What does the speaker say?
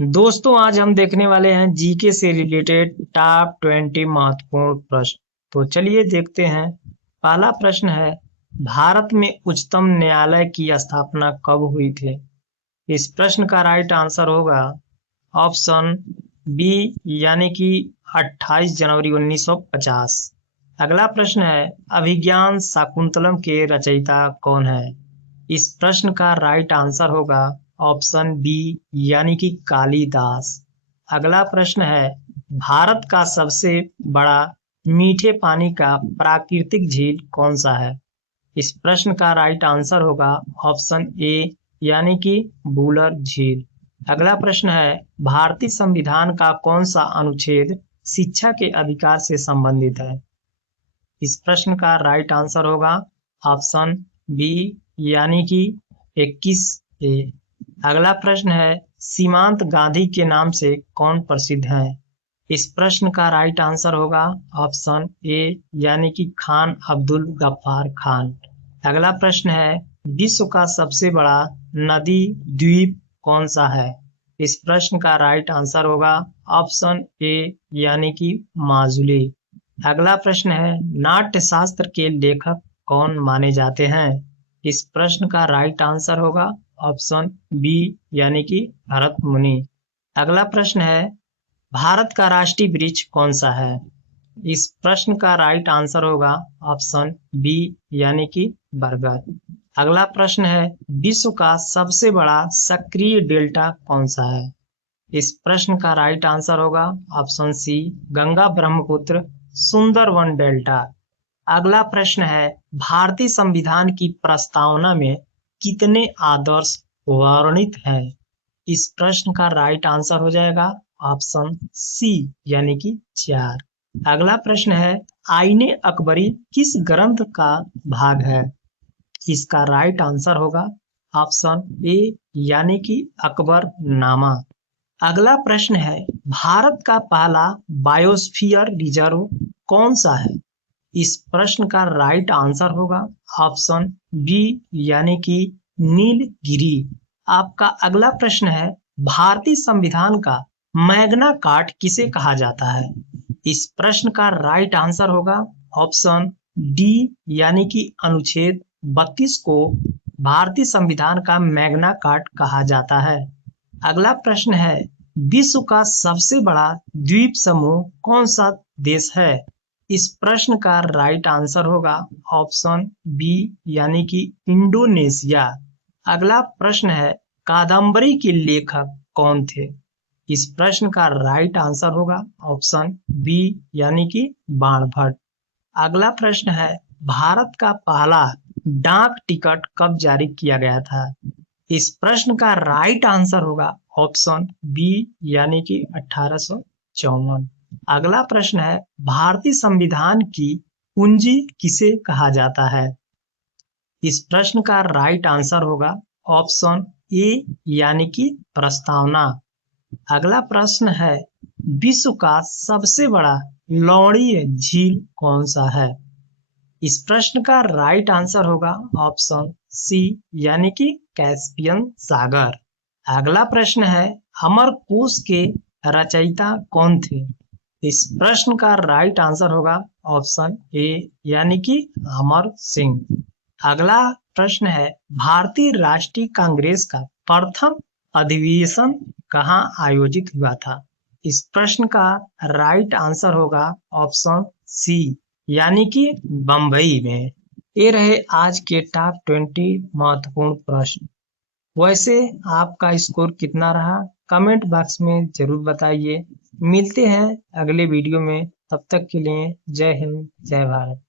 दोस्तों आज हम देखने वाले हैं जीके से रिलेटेड टॉप 20 महत्वपूर्ण प्रश्न। तो चलिए देखते हैं। पहला प्रश्न है, भारत में उच्चतम न्यायालय की स्थापना कब हुई थी? इस प्रश्न का राइट आंसर होगा ऑप्शन बी यानी कि 28 जनवरी 1950। अगला प्रश्न है, अभिज्ञान शाकुंतलम के रचयिता कौन है? इस प्रश्न का राइट आंसर होगा ऑप्शन बी यानी कि कालिदास। अगला प्रश्न है, भारत का सबसे बड़ा मीठे पानी का प्राकृतिक झील कौन सा है? इस प्रश्न का राइट आंसर होगा ऑप्शन ए यानी कि वुलर झील। अगला प्रश्न है, भारतीय संविधान का कौन सा अनुच्छेद शिक्षा के अधिकार से संबंधित है? इस प्रश्न का राइट आंसर होगा ऑप्शन बी यानी कि 21 ए। अगला प्रश्न है, सीमांत गांधी के नाम से कौन प्रसिद्ध है? इस प्रश्न का राइट आंसर होगा ऑप्शन ए यानी कि खान अब्दुल गफ्फार खान। अगला प्रश्न है, विश्व का सबसे बड़ा नदी द्वीप कौन सा है? इस प्रश्न का राइट आंसर होगा ऑप्शन ए यानी कि माजुली। अगला प्रश्न है, नाट्य शास्त्र के लेखक कौन माने जाते हैं? इस प्रश्न का राइट आंसर होगा ऑप्शन बी यानी कि भरत मुनि। अगला प्रश्न है, भारत का राष्ट्रीय वृक्ष कौन सा है? इस प्रश्न का राइट आंसर होगा ऑप्शन बी यानी कि बरगद। अगला प्रश्न है, विश्व का सबसे बड़ा सक्रिय डेल्टा कौन सा है? इस प्रश्न का राइट आंसर होगा option C Ganga Brahmaputra Sundarban delta. अगला प्रश्न है, भारतीय संविधान की प्रस्तावना में कितने आदर्श वर्णित हैं? इस प्रश्न का राइट आंसर हो जाएगा ऑप्शन सी यानी कि 4। अगला प्रश्न है, आईने अकबरी किस ग्रंथ का भाग है? इसका राइट आंसर होगा ऑप्शन ए यानी कि अकबर नामा। अगला प्रश्न है, भारत का पहला बायोस्फीयर रिजर्व कौन सा है? इस प्रश्न का राइट आंसर होगा ऑप्शन बी यानी कि नीलगिरी। आपका अगला प्रश्न है, भारतीय संविधान का मैग्ना कार्टा किसे कहा जाता है? इस प्रश्न का राइट आंसर होगा ऑप्शन डी यानी कि अनुच्छेद 32 को भारतीय संविधान का मैग्ना कार्टा कहा जाता है। अगला प्रश्न है, विश्व का सबसे बड़ा द्वीप समूह कौन सा देश है? इस प्रश्न का राइट आंसर होगा ऑप्शन बी यानी कि इंडोनेशिया। अगला प्रश्न है, कादम्बरी के लेखक कौन थे? इस प्रश्न का राइट आंसर होगा ऑप्शन बी यानी कि बाणभट्ट। अगला प्रश्न है, भारत का पहला डाक टिकट कब जारी किया गया था? इस प्रश्न का राइट आंसर होगा ऑप्शन बी यानी कि 1854। अगला प्रश्न है, भारतीय संविधान की कुंजी किसे कहा जाता है? इस प्रश्न का राइट आंसर होगा ऑप्शन ए यानी कि प्रस्तावना। अगला प्रश्न है, विश्व का सबसे बड़ा लवणीय झील कौन सा है? इस प्रश्न का राइट आंसर होगा ऑप्शन सी यानी कि कैस्पियन सागर। अगला प्रश्न है, अमरकोश के रचयिता कौन थे? इस प्रश्न का राइट आंसर होगा ऑप्शन ए यानी कि अमर सिंह। अगला प्रश्न है, भारतीय राष्ट्रीय कांग्रेस का प्रथम अधिवेशन कहाँ आयोजित हुआ था? इस प्रश्न का राइट आंसर होगा ऑप्शन सी यानी कि बंबई में। ये रहे आज के टॉप 20 महत्वपूर्ण प्रश्न। वैसे आपका स्कोर कितना रहा कमेंट बॉक्स में जरूर बताइए। मिलते हैं अगले वीडियो में, तब तक के लिए जय हिंद जय भारत।